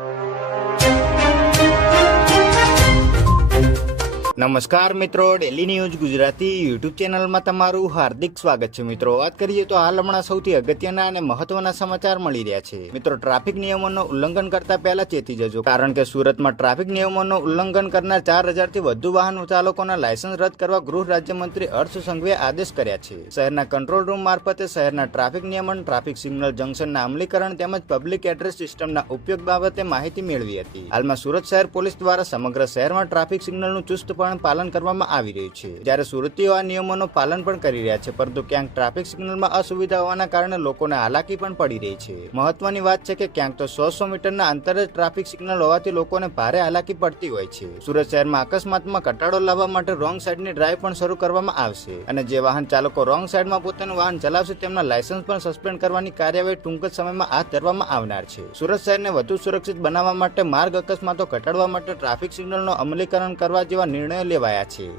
you. નમસ્કાર મિત્રો daily news Gujarati YouTube ચેનલમાં તમારું હાર્દિક સ્વાગત છે મિત્રો. વાત કરીએ તો હાલ હમણાં સૌથી અગત્યના અને મહત્વના સમાચાર મળી રહ્યા છે. મિત્રો, ટ્રાફિક નિયમોનું ઉલ્લંઘન કરતા પહેલા ચેતી જજો. કારણ કે સુરતમાં ટ્રાફિક નિયમોનું ઉલ્લંઘન કરનાર ચાર હજારથી વધુ વાહન ચાલકોના લાયસન્સ રદ કરવા ગૃહ રાજ્યમંત્રી હર્ષ સંઘવીએ આદેશ કર્યા છે. શહેરના કંટ્રોલ રૂમ મારફતે શહેરના ટ્રાફિક નિયમન, ટ્રાફિક સિગ્નલ જંકશનના અમલીકરણ તેમજ પબ્લિક એડ્રેસ સિસ્ટમના ઉપયોગ બાબતે માહિતી મેળવી હતી. હાલમાં સુરત શહેર પોલીસ દ્વારા સમગ્ર શહેરમાં ટ્રાફિક સિગ્નલનું ચુસ્તપણે પાલન કરવામાં આવી રહ્યું છે. જ્યારે સુરતીઓ આ નિયમોનું પાલન પણ કરી રહ્યા છે, પરંતુ ક્યાંક ટ્રાફિક સિગ્નલમાં અસુવિધા હોવાના કારણે લોકોને હાલાકી પણ પડી રહી છે. મહત્વની વાત છે કે ક્યાંક તો સો સો મીટરના અંતરે જ ટ્રાફિક સિગ્નલ હોવાથી લોકોને ભારે હાલાકી પડતી હોય છે. સુરત શહેરમાં અકસ્માતમાં ઘટાડો લાવવા માટે રોંગ સાઈડની ડ્રાઈવ પણ શરૂ કરવામાં આવશે અને જે વાહન ચાલકો રોંગ સાઈડમાં પોતાનું વાહન ચલાવશે તેમના લાયસન્સ પણ સસ્પેન્ડ કરવાની કાર્યવાહી ટૂંક જ સમયમાં હાથ ધરવામાં આવનાર છે. સુરત શહેરને વધુ સુરક્ષિત બનાવવા માટે માર્ગ અકસ્માતો ઘટાડવા માટે ટ્રાફિક સિગ્નલનું અમલીકરણ કરવા જેવા નિર્ણયો લેવાયા છે.